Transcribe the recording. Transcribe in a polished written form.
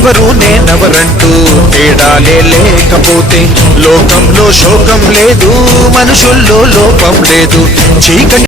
నువ్వెవరు నేనెవరంటూ తేడాలే లేకపోతే లోకంలో శోకం లేదు, మనుషుల్లో లోపం లేదు. చీకటి